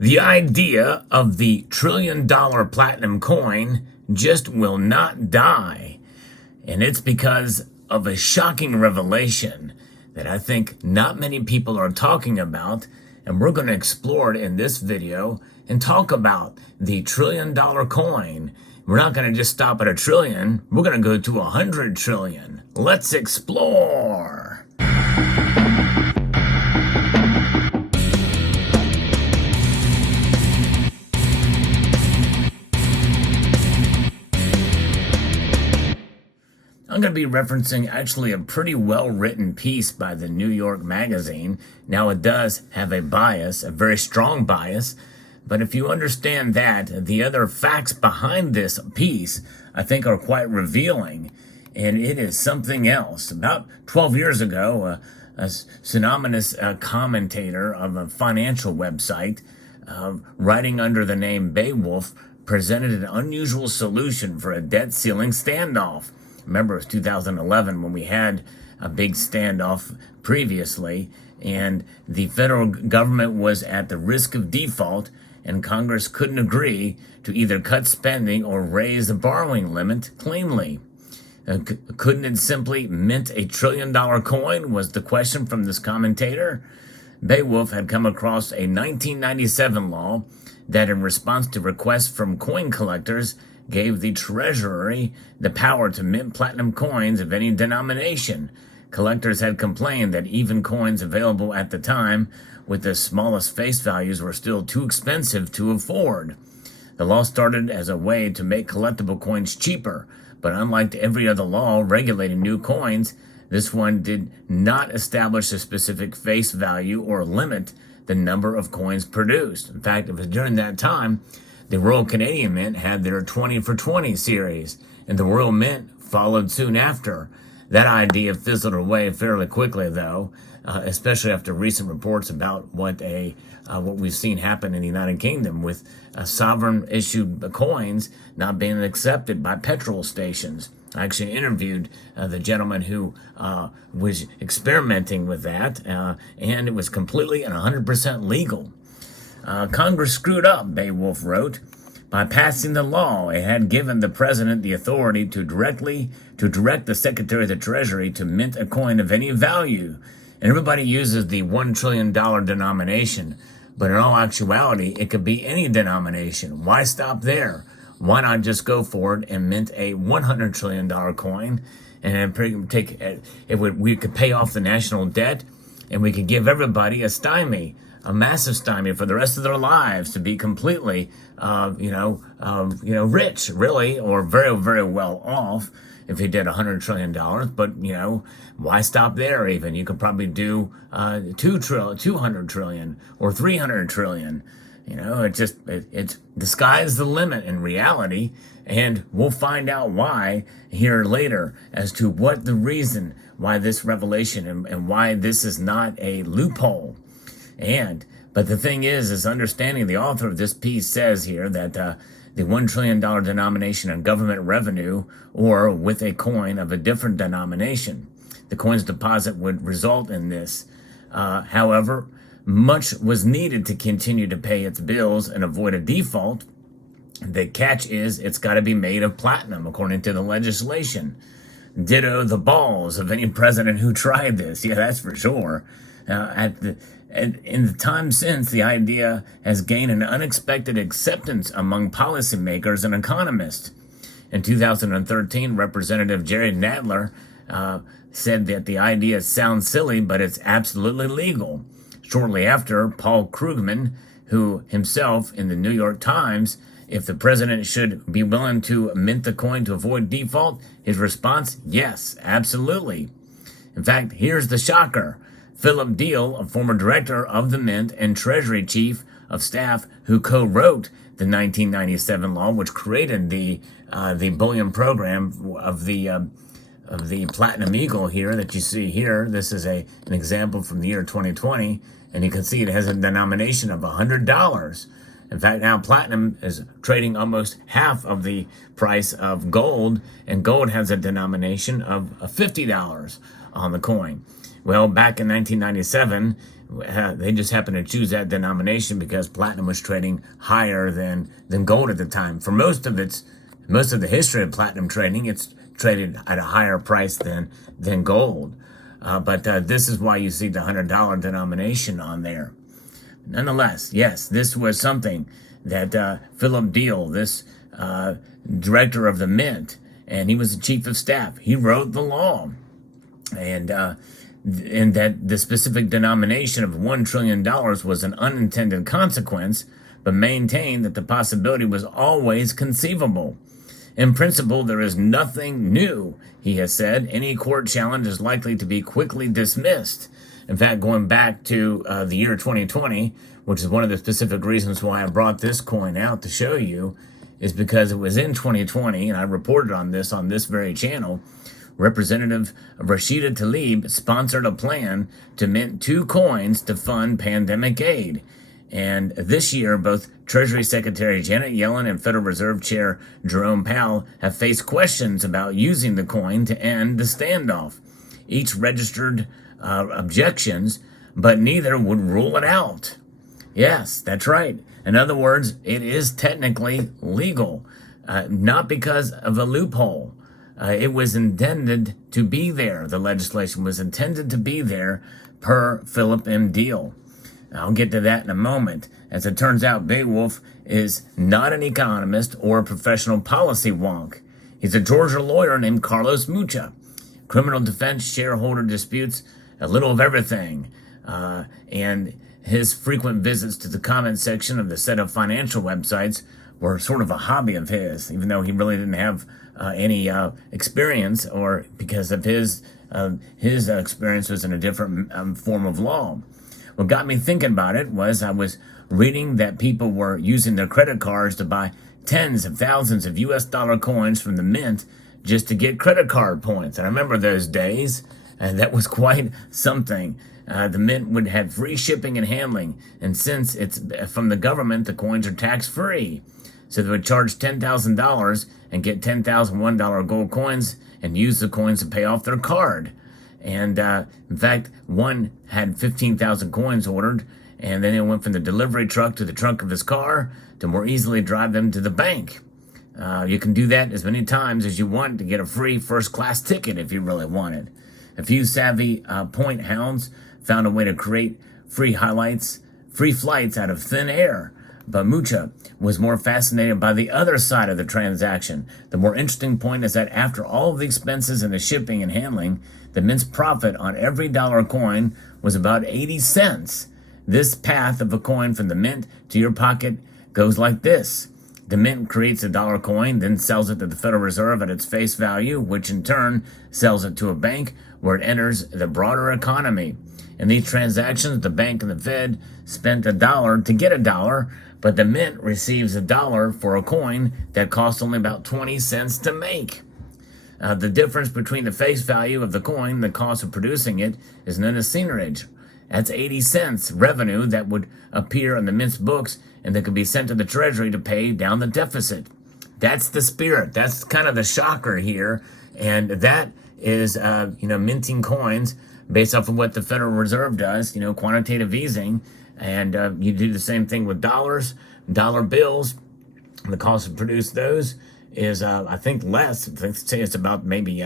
The idea of the $1 trillion platinum coin just will not die. And it's because of a shocking revelation that I think not many people are talking about. And we're going to explore it in this video and talk about the $1 trillion coin. We're not going to just stop at a trillion. We're going to go to 100 trillion. Let's explore. I'm going to be referencing actually a pretty well-written piece by the New York Magazine. Now, it does have a bias, a very strong bias, but if you understand that, the other facts behind this piece, I think, are quite revealing, and it is something else. About 12 years ago, a synonymous commentator of a financial website, writing under the name Beowulf, presented an unusual solution for a debt ceiling standoff. Remember, it was 2011 when we had a big standoff previously, and the federal government was at the risk of default, and Congress couldn't agree to either cut spending or raise the borrowing limit cleanly. Couldn't it simply mint a $1 trillion coin, was the question from this commentator. Beowulf had come across a 1997 law that, in response to requests from coin collectors, gave the Treasury the power to mint platinum coins of any denomination. Collectors had complained that even coins available at the time with the smallest face values were still too expensive to afford. The law started as a way to make collectible coins cheaper, but unlike every other law regulating new coins, this one did not establish a specific face value or limit the number of coins produced. In fact, it was during that time the Royal Canadian Mint had their 20 for 20 series, and the Royal Mint followed soon after. That idea fizzled away fairly quickly, though, especially after recent reports about what we've seen happen in the United Kingdom with sovereign-issued coins not being accepted by petrol stations. I actually interviewed the gentleman who was experimenting with that, and it was completely and 100% legal. Congress screwed up, Beowulf wrote. By passing the law, it had given the president the authority to direct the Secretary of the Treasury to mint a coin of any value. And everybody uses the $1 trillion denomination, but in all actuality, it could be any denomination. Why stop there? Why not just go forward and mint a $100 trillion coin, and we could pay off the national debt, and we could give everybody a massive stymie for the rest of their lives to be completely, rich, really, or very, very well off if he did $100 trillion. But, why stop there even? You could probably do 200 trillion or 300 trillion. It's the sky's the limit in reality, and we'll find out why here later as to what the reason why this revelation and why this is not a loophole. But the thing is understanding the author of this piece says here that the $1 trillion denomination of government revenue, or with a coin of a different denomination, the coin's deposit would result in this. However, much was needed to continue to pay its bills and avoid a default. The catch is it's got to be made of platinum, according to the legislation. Ditto the balls of any president who tried this. Yeah, that's for sure. In the time since, the idea has gained an unexpected acceptance among policymakers and economists. In 2013, Representative Jerry Nadler said that the idea sounds silly, but it's absolutely legal. Shortly after, Paul Krugman, who himself in the New York Times, if the president should be willing to mint the coin to avoid default, his response, yes, absolutely. In fact, here's the shocker. Philip Deal, a former director of the Mint and Treasury Chief of Staff who co-wrote the 1997 law, which created the bullion program of the Platinum Eagle here that you see here. This is an example from the year 2020, and you can see it has a denomination of $100. In fact, now platinum is trading almost half of the price of gold, and gold has a denomination of $50 on the coin. Well, back in 1997, They just happened to choose that denomination because platinum was trading higher than gold at the time. For most of the history of platinum trading, it's traded at a higher price than gold. But this is why you see the $100 denomination on there. Nonetheless, yes, this was something that Philip Deal, this director of the Mint, and he was the chief of staff, he wrote the law. And that the specific denomination of $1 trillion was an unintended consequence, but maintained that the possibility was always conceivable. In principle, there is nothing new, he has said. Any court challenge is likely to be quickly dismissed. In fact, going back to the year 2020, which is one of the specific reasons why I brought this coin out to show you, is because it was in 2020, and I reported on this very channel. Representative Rashida Tlaib sponsored a plan to mint 2 coins to fund pandemic aid. And this year, both Treasury Secretary Janet Yellen and Federal Reserve Chair Jerome Powell have faced questions about using the coin to end the standoff. Each registered objections, but neither would rule it out. Yes, that's right. In other words, it is technically legal, not because of a loophole. It was intended to be there. The legislation was intended to be there per Philip M. Deal. I'll get to that in a moment. As it turns out, Big Wolf is not an economist or a professional policy wonk. He's a Georgia lawyer named Carlos Mucha. Criminal defense, shareholder disputes, a little of everything. And his frequent visits to the comment section of the set of financial websites were sort of a hobby of his, even though he really didn't have any experience, or because of his experience was in a different form of law. What got me thinking about it was I was reading that people were using their credit cards to buy tens of thousands of US dollar coins from the Mint just to get credit card points. And I remember those days, and that was quite something. The Mint would have free shipping and handling, and since it's from the government, the coins are tax-free. So they would charge $10,000 and get $10,001 gold coins and use the coins to pay off their card. And in fact, one had 15,000 coins ordered, and then it went from the delivery truck to the trunk of his car to more easily drive them to the bank. You can do that as many times as you want to get a free first-class ticket if you really want it. A few savvy point hounds found a way to create free flights out of thin air. But Mucha was more fascinated by the other side of the transaction. The more interesting point is that after all of the expenses and the shipping and handling, the Mint's profit on every dollar coin was about 80 cents. This path of a coin from the Mint to your pocket goes like this. The Mint creates a dollar coin, then sells it to the Federal Reserve at its face value, which in turn sells it to a bank where it enters the broader economy. In these transactions, the bank and the Fed spent $1 to get $1, but the Mint receives $1 for a coin that costs only about 20 cents to make. The difference between the face value of the coin and the cost of producing it is known as seigniorage. That's 80 cents revenue that would appear on the Mint's books and that could be sent to the Treasury to pay down the deficit. That's the spirit. That's kind of the shocker here. And that is, minting coins based off of what the Federal Reserve does, quantitative easing. And you do the same thing with dollars, dollar bills. The cost to produce those is, I think, less. Let's say it's about maybe,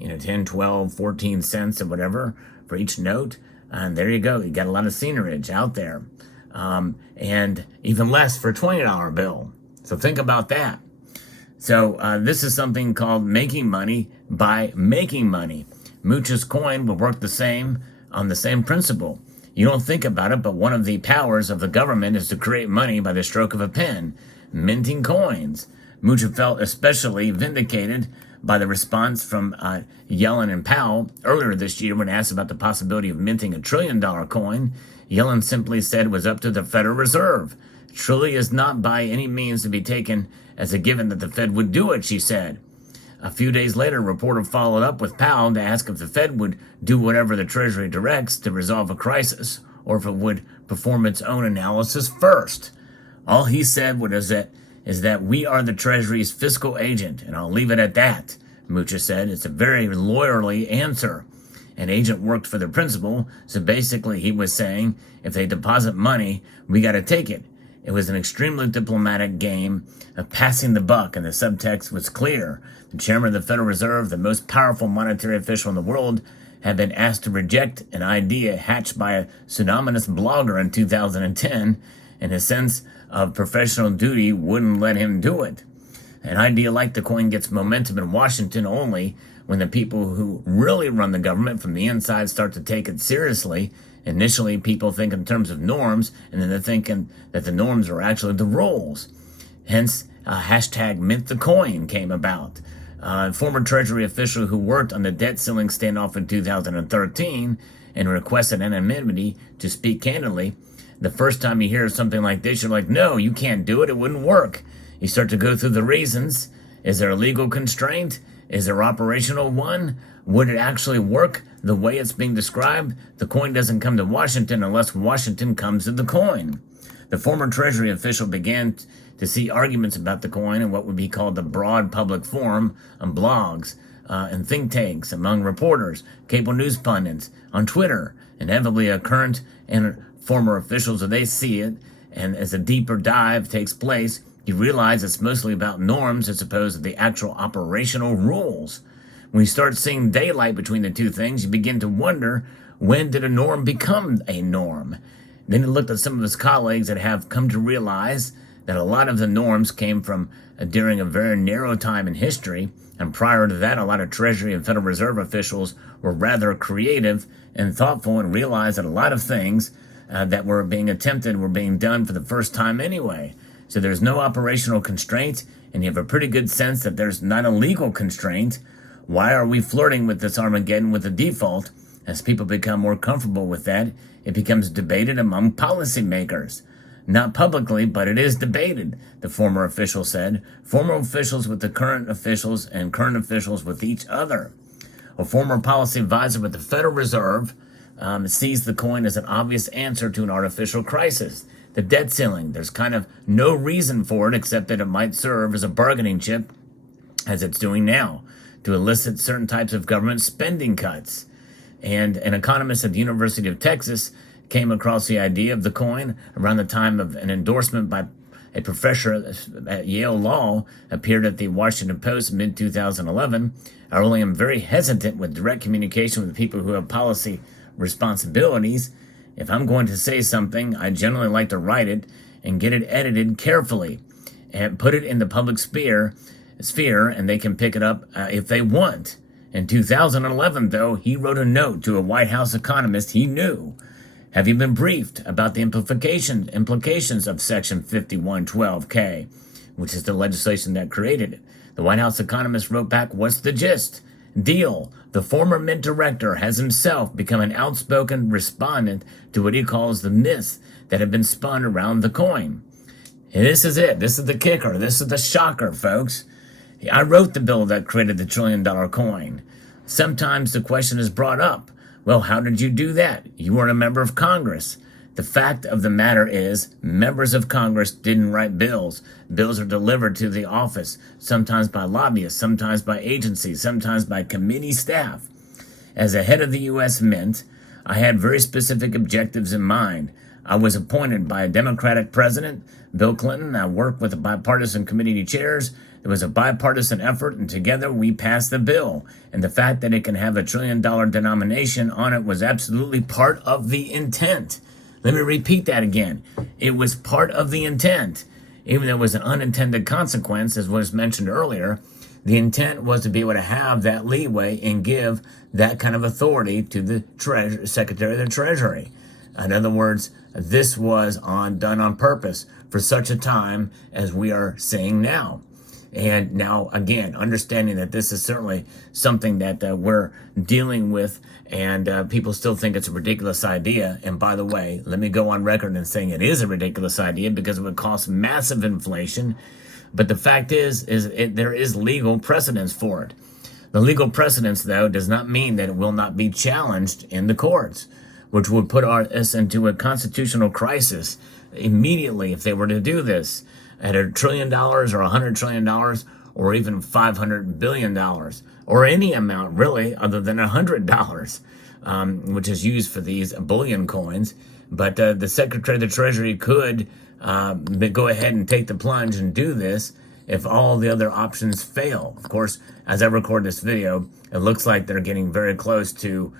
10, 12, 14 cents or whatever for each note. And there you go. You got a lot of seigniorage out there. And even less for a $20 bill. So think about that. So this is something called making money by making money. Mucha's coin will work the same on the same principle. You don't think about it, but one of the powers of the government is to create money by the stroke of a pen, minting coins. Mucha felt especially vindicated by the response from Yellen and Powell earlier this year when asked about the possibility of minting $1 trillion coin. Yellen simply said it was up to the Federal Reserve. It truly is not by any means to be taken as a given that the Fed would do it, she said. A few days later, a reporter followed up with Powell to ask if the Fed would do whatever the Treasury directs to resolve a crisis, or if it would perform its own analysis first. All he said is that we are the Treasury's fiscal agent, and I'll leave it at that, Mucha said. It's a very lawyerly answer. an agent worked for the principal. So basically he was saying, if they deposit money, we got to take it. It was an extremely diplomatic game of passing the buck, and the subtext was clear. The chairman of the Federal Reserve, the most powerful monetary official in the world, had been asked to reject an idea hatched by a pseudonymous blogger in 2010, and his sense of professional duty wouldn't let him do it. An idea like the coin gets momentum in Washington only when the people who really run the government from the inside start to take it seriously. Initially, people think in terms of norms, and then they're thinking that the norms are actually the rules. Hence, hashtag Mint the Coin came about. A former Treasury official who worked on the debt ceiling standoff in 2013 and requested anonymity to speak candidly. The first time you hear something like this, you're like, no, you can't do it. It wouldn't work. You start to go through the reasons. Is there a legal constraint? Is there operational one? Would it actually work the way it's being described? The coin doesn't come to Washington unless Washington comes to the coin. The former Treasury official began to see arguments about the coin in what would be called the broad public forum on blogs and think tanks, among reporters, cable news pundits, on Twitter. Inevitably, a current and former officials, so they see it, and as a deeper dive takes place, you realize it's mostly about norms as opposed to the actual operational rules. When you start seeing daylight between the two things, you begin to wonder, when did a norm become a norm? Then he looked at some of his colleagues that have come to realize that a lot of the norms came from during a very narrow time in history, and prior to that, a lot of Treasury and Federal Reserve officials were rather creative and thoughtful and realized that a lot of things that were being attempted were being done for the first time anyway. So there's no operational constraint, and you have a pretty good sense that there's not a legal constraint. Why are we flirting with this Armageddon with the default? As people become more comfortable with that, it becomes debated among policymakers. Not publicly, but it is debated, the former official said. Former officials with the current officials and current officials with each other. A former policy advisor with the Federal Reserve sees the coin as an obvious answer to an artificial crisis. The debt ceiling, there's kind of no reason for it except that it might serve as a bargaining chip, as it's doing now, to elicit certain types of government spending cuts. And an economist at the University of Texas came across the idea of the coin around the time of an endorsement by a professor at Yale Law appeared at the Washington Post mid-2011. I really am very hesitant with direct communication with people who have policy responsibilities. If I'm going to say something, I generally like to write it and get it edited carefully and put it in the public sphere, and they can pick it up if they want. In 2011, though, he wrote a note to a White House economist he knew. Have you been briefed about the implications of Section 5112K, which is the legislation that created it? The White House economist wrote back, what's the gist? Deal. The former Mint director has himself become an outspoken respondent to what he calls the myths that have been spun around the coin. And this is it. This is the kicker. This is the shocker, folks. I wrote the bill that created the $1 trillion coin. Sometimes the question is brought up, well, how did you do that? You weren't a member of Congress. The fact of the matter is, members of Congress didn't write bills. Bills are delivered to the office, sometimes by lobbyists, sometimes by agencies, sometimes by committee staff. As a head of the U.S. Mint, I had very specific objectives in mind. I was appointed by a Democratic president, Bill Clinton. I worked with the bipartisan committee chairs. There was a bipartisan effort, and together we passed the bill. And the fact that it can have a $1 trillion denomination on it was absolutely part of the intent. Let me repeat that again. It was part of the intent. Even though it was an unintended consequence, as was mentioned earlier, the intent was to be able to have that leeway and give that kind of authority to the Secretary of the Treasury. In other words, this was done on purpose for such a time as we are seeing now. And now, again, understanding that this is certainly something that we're dealing with, and people still think it's a ridiculous idea. And by the way, let me go on record in saying it is a ridiculous idea because it would cause massive inflation. But the fact is there is legal precedence for it. The legal precedence, though, does not mean that it will not be challenged in the courts, which would put us into a constitutional crisis immediately if they were to do this at $1 trillion or $100 trillion or even $500 billion or any amount really other than $100. which is used for these bullion coins. But the Secretary of the Treasury could go ahead and take the plunge and do this if all the other options fail. Of course, as I record this video, it looks like they're getting very close to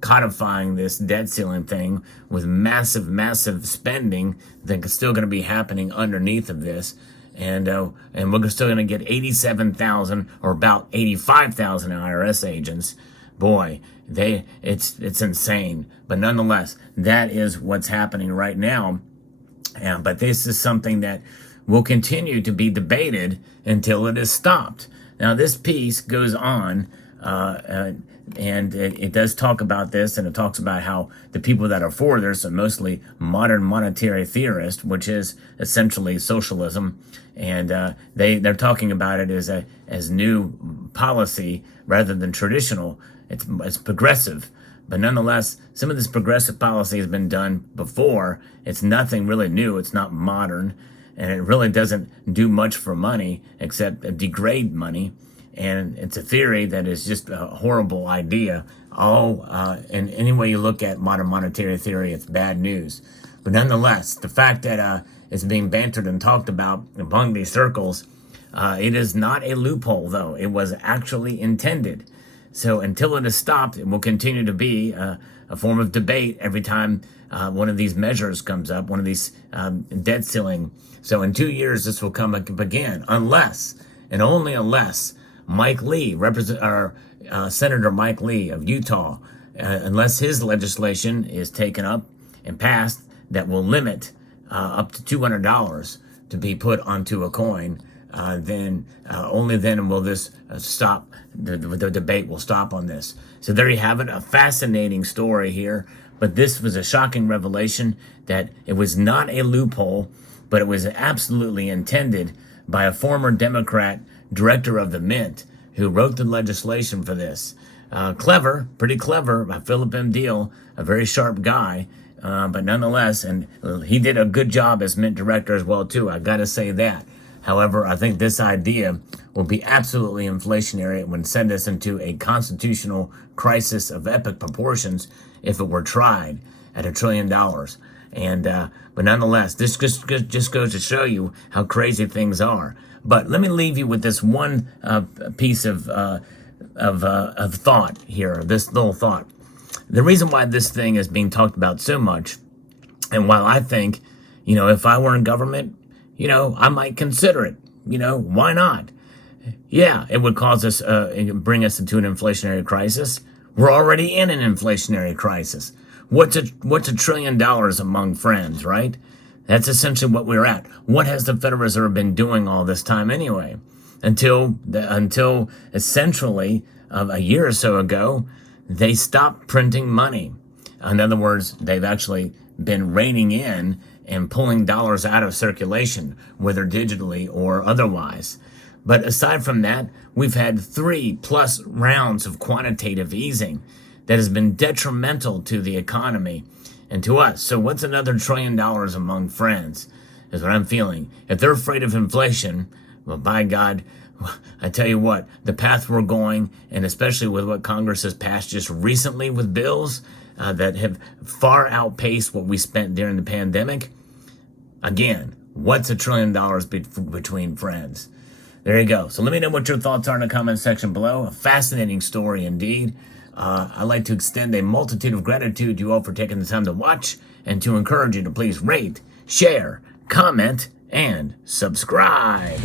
codifying this debt ceiling thing with massive spending that's still going to be happening underneath of this. And we're still going to get 87,000 or about 85,000 IRS agents. Boy, it's insane. But nonetheless, that is what's happening right now. But this is something that will continue to be debated until it is stopped. Now, this piece goes on, and it does talk about this, and it talks about how the people that are for this are mostly modern monetary theorists, which is essentially socialism, and they're talking about it as new policy rather than traditional. It's progressive. But nonetheless, some of this progressive policy has been done before. It's nothing really new. It's not modern. And it really doesn't do much for money except degrade money. And it's a theory that is just a horrible idea. And any way you look at modern monetary theory, it's bad news. But nonetheless, the fact that it's being bantered and talked about among these circles, it is not a loophole, though. It was actually intended. So until it is stopped, it will continue to be a form of debate every time one of these measures comes up, one of these debt ceiling. So in 2 years, this will come again, unless and only unless Mike Lee, Senator Mike Lee of Utah, unless his legislation is taken up and passed that will limit up to $200 to be put onto a coin, then only then will this stop. The debate will stop on this. So there you have it, a fascinating story here. But this was a shocking revelation that it was not a loophole, but it was absolutely intended by a former Democrat director of the Mint who wrote the legislation for this. Clever, pretty clever by Philip M. Deal, a very sharp guy. But nonetheless, and he did a good job as Mint director as well, too. I got to say that. However, I think this idea will be absolutely inflationary and would send us into a constitutional crisis of epic proportions if it were tried at $1 trillion. And but nonetheless, this just goes to show you how crazy things are. But let me leave you with this one piece of thought here, this little thought. The reason why this thing is being talked about so much, and while I think, if I were in government, I might consider it. Why not? Yeah, it would cause us, bring us into an inflationary crisis. We're already in an inflationary crisis. What's $1 trillion among friends, right? That's essentially what we're at. What has the Federal Reserve been doing all this time anyway? Until essentially a year or so ago, they stopped printing money. In other words, they've actually been reining in and pulling dollars out of circulation, whether digitally or otherwise. But aside from that, we've had 3+ rounds of quantitative easing that has been detrimental to the economy and to us. So what's another $1 trillion among friends is what I'm feeling. If they're afraid of inflation, well, by God, I tell you what, the path we're going, and especially with what Congress has passed just recently with bills that have far outpaced what we spent during the pandemic, again, what's $1 trillion between friends? There you go. So let me know what your thoughts are in the comment section below. A fascinating story indeed. I'd like to extend a multitude of gratitude to you all for taking the time to watch and to encourage you to please rate, share, comment, and subscribe.